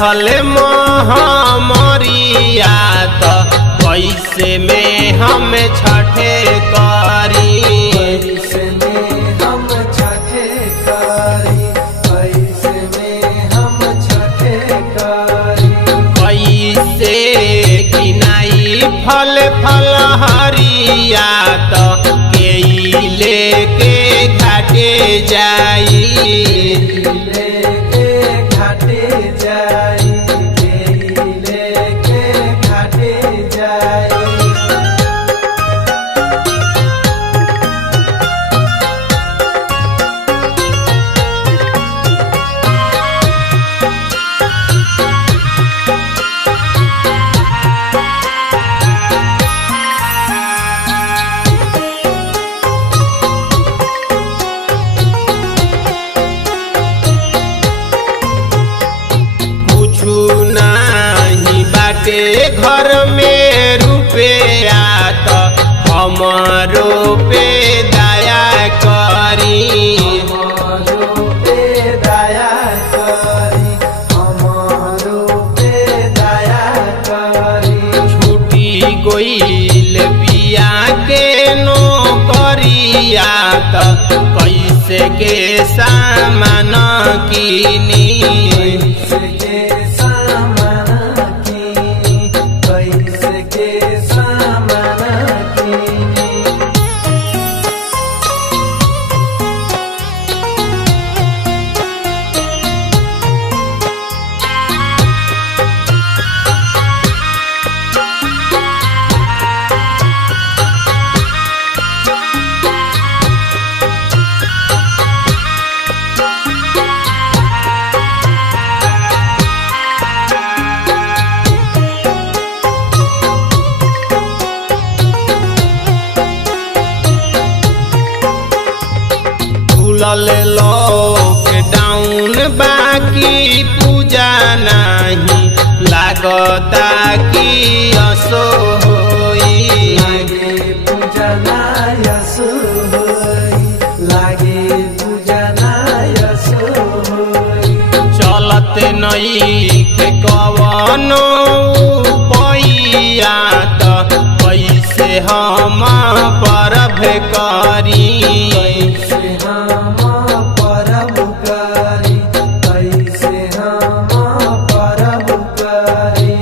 चढ़ल महामरिया तो कैसे में हम छठे करी, कैसे में हम छठे करी, कैसे में हम छठे करी। कैसे किनाई फल फल हरिया तो के लेके घाटे जाई, लेके घाटे जाई, लेके घाटे जाई। नहीं बाटे घर में रुपया तो हमरो पे दया करी, हमारो पे दया करी, हमारो पे दया करी। छूटी गइल बिया के नौकरिया तो कैसे के सामान किनी, कैसे के सामान कीनी, कैसे के सामान कीनी। लॉकडाउन बाकी पूजा नहीं लागता कि असो होई, लागे पूजा नायसो होई, लागे पूजा नायसो होई। चलत नहीं के कवनो पैया तो कैसे हम परभ करी, कैसे हम परब करी, कैसे हम परब करी।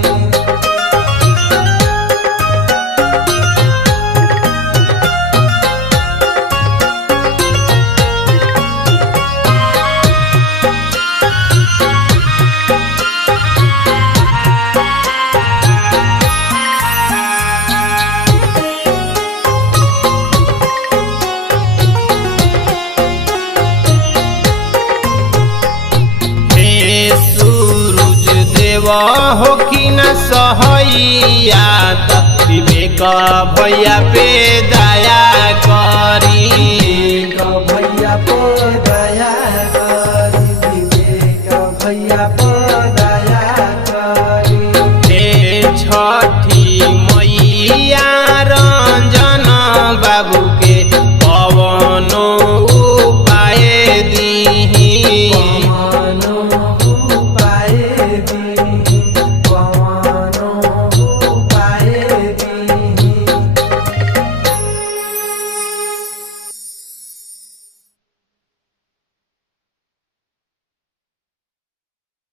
हो कि न सहैया तो विवेक भैया पे दया करी, भैया पे दया